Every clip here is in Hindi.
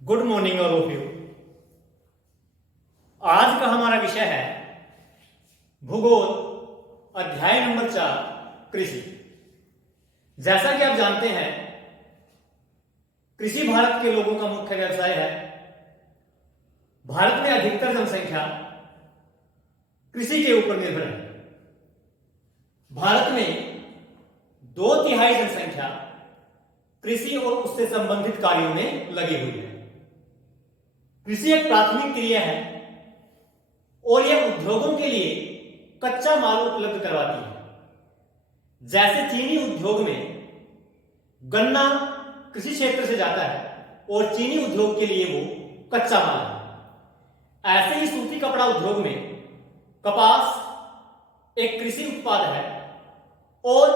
Good morning all of you. आज का हमारा विषय है भूगोल, अध्याय नंबर 4, कृषि। जैसा कि आप जानते हैं, कृषि भारत के लोगों का मुख्य व्यवसाय है। भारत में अधिकतर जनसंख्या कृषि के ऊपर निर्भर है। भारत में 2/3 जनसंख्या कृषि और उससे संबंधित कार्यों में लगी हुई है। कृषि एक प्राथमिक क्रिया है और यह उद्योगों के लिए कच्चा माल उपलब्ध करवाती है। जैसे चीनी उद्योग में गन्ना कृषि क्षेत्र से जाता है और चीनी उद्योग के लिए वो कच्चा माल है। ऐसे ही सूती कपड़ा उद्योग में कपास एक कृषि उत्पाद है और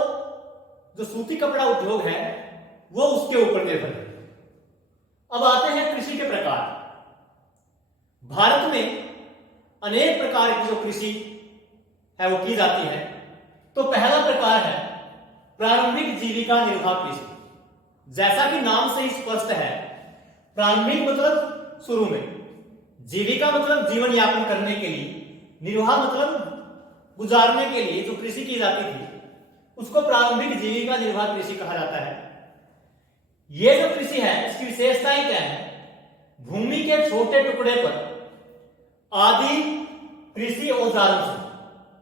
जो सूती कपड़ा उद्योग है वो उसके ऊपर निर्भर है। अब आते हैं कृषि के प्रकार। भारत में अनेक प्रकार की जो कृषि है वो की जाती है। तो पहला प्रकार है प्रारंभिक जीविका निर्वाह कृषि। जैसा कि नाम से ही स्पष्ट है, प्रारंभिक मतलब शुरू में, जीविका मतलब जीवन यापन करने के लिए, निर्वाह मतलब गुजारने के लिए जो कृषि की जाती थी उसको प्रारंभिक जीविका निर्वाह कृषि कहा जाता है। यह जो कृषि है इसकी विशेषताएं क्या है? भूमि के छोटे टुकड़े पर आदि कृषि औजारों से,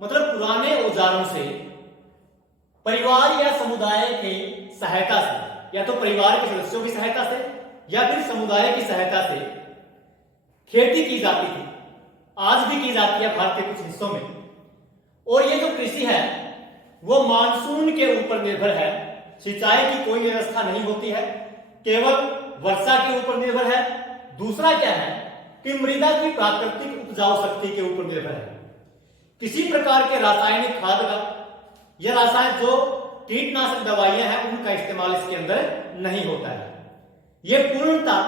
मतलब पुराने औजारों से, परिवार या समुदाय की सहायता से, या तो परिवार के सदस्यों की सहायता से या फिर समुदाय की सहायता से खेती की जाती थी। आज भी की जाती है भारत के कुछ हिस्सों में। और ये जो कृषि है वो मानसून के ऊपर निर्भर है। सिंचाई की कोई व्यवस्था नहीं होती है, केवल वर्षा के ऊपर निर्भर है। दूसरा क्या है कि मृदा की प्राकृतिक उपजाऊ शक्ति के ऊपर निर्भर है। किसी प्रकार के रासायनिक खाद का या रासायनिक जो कीटनाशक दवाइयां हैं उनका इस्तेमाल इसके अंदर नहीं होता है। यह पूर्णतः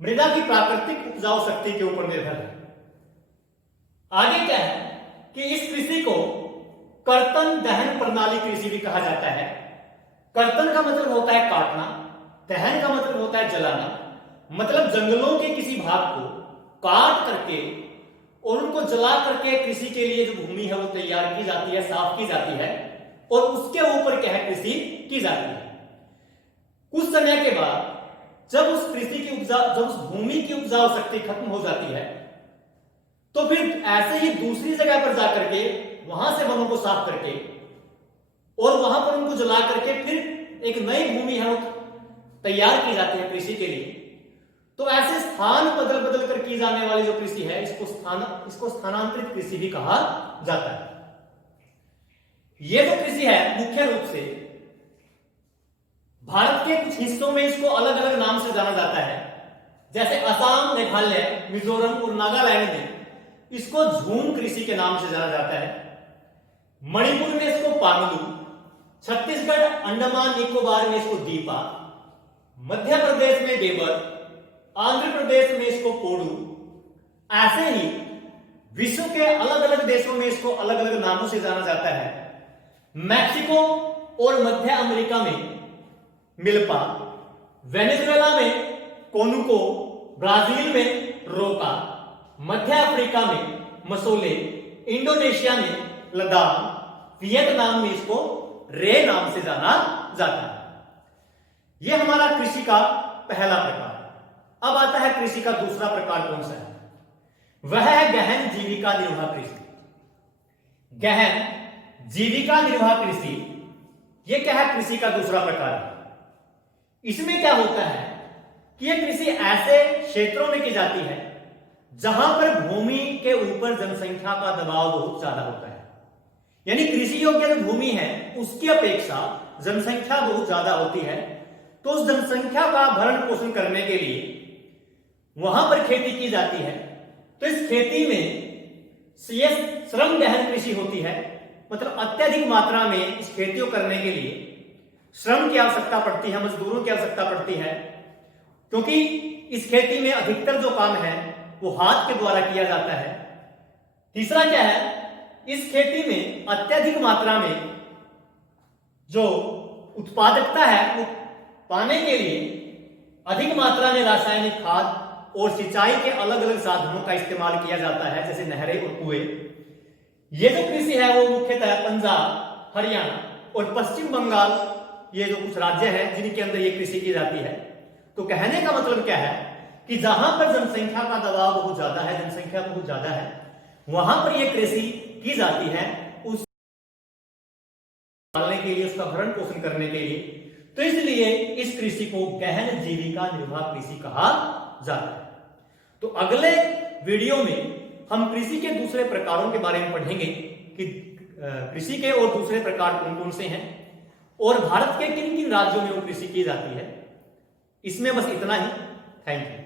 मृदा की प्राकृतिक उपजाऊ शक्ति के ऊपर निर्भर है। आगे क्या है कि इस कृषि को कर्तन दहन प्रणाली कृषि भी कहा जाता है। कर्तन का मतलब होता है काटना, दहन का मतलब होता है जलाना। मतलब जंगलों के किसी भाग को काट करके और उनको जला करके कृषि के लिए जो भूमि है वो तैयार की जाती है, साफ की जाती है और उसके ऊपर क्या है, कृषि की जाती है। कुछ समय के बाद जब उस कृषि की जब उस भूमि की उपजाऊ शक्ति खत्म हो जाती है तो फिर ऐसे ही दूसरी जगह पर जाकर के वहां से वनों को साफ करके और वहां पर उनको जला करके फिर एक नई भूमि है वो तैयार की जाती है कृषि के लिए। तो ऐसे स्थान बदल बदल कर की जाने वाली जो कृषि है इसको स्थानांतरित कृषि भी कहा जाता है। यह जो कृषि है मुख्य रूप से भारत के कुछ हिस्सों में इसको अलग अलग नाम से जाना जाता है। जैसे असम, मेघालय, मिजोरम और नागालैंड में इसको झूम कृषि के नाम से जाना जाता है। मणिपुर में इसको पांगलू, छत्तीसगढ़, अंडमान निकोबार में इसको दीपा, मध्य प्रदेश में बेबर, आंध्र प्रदेश में इसको पोडू। ऐसे ही विश्व के अलग अलग देशों में इसको अलग अलग नामों से जाना जाता है। मैक्सिको और मध्य अमेरिका में मिल्पा, वेनेजुएला में कोनुको, ब्राजील में रोका, मध्य अफ्रीका में मसोले, इंडोनेशिया में लद्दाख, वियतनाम में इसको रे नाम से जाना जाता है। यह हमारा कृषि का पहला प्रकार। अब आता है कृषि का दूसरा प्रकार कौन सा है? वह है गहन जीविका निर्वाह कृषि। गहन जीविका निर्वाह कृषि यह क्या है? कृषि का दूसरा प्रकार है। इसमें क्या होता है कि यह कृषि ऐसे क्षेत्रों में की जाती है जहां पर भूमि के ऊपर जनसंख्या का दबाव बहुत ज्यादा होता है। यानी कृषि योग्य जो भूमि है उसकी अपेक्षा जनसंख्या बहुत ज्यादा होती है। तो उस जनसंख्या का भरण पोषण करने के लिए वहां पर खेती की जाती है। तो इस खेती में श्रम गहन कृषि होती है। मतलब अत्यधिक मात्रा में इस खेती को करने के लिए श्रम की आवश्यकता पड़ती है, मजदूरों की आवश्यकता पड़ती है, क्योंकि इस खेती में अधिकतर जो काम है वो हाथ के द्वारा किया जाता है। तीसरा क्या है, इस खेती में अत्यधिक मात्रा में जो उत्पादकता है वो पाने के लिए अधिक मात्रा में रासायनिक खाद और सिंचाई के अलग अलग साधनों का इस्तेमाल किया जाता है, जैसे नहरें और कुएं। ये जो कृषि है वो मुख्यतः पंजाब, हरियाणा और पश्चिम बंगाल, ये जो कुछ राज्य हैं जिनके अंदर ये कृषि की जाती है। तो कहने का मतलब क्या है कि जहां पर जनसंख्या का दबाव बहुत ज्यादा है, जनसंख्या बहुत ज्यादा है, वहां पर यह कृषि की जाती है उस पालने के लिए, उसका भरण पोषण करने के लिए। तो इसलिए इस कृषि को गहन जीविका निर्वाह कृषि कहा जाता है। तो अगले वीडियो में हम कृषि के दूसरे प्रकारों के बारे में पढ़ेंगे कि कृषि के और दूसरे प्रकार कौन कौन से हैं और भारत के किन किन राज्यों में वो कृषि की जाती है। इसमें बस इतना ही। Thank you.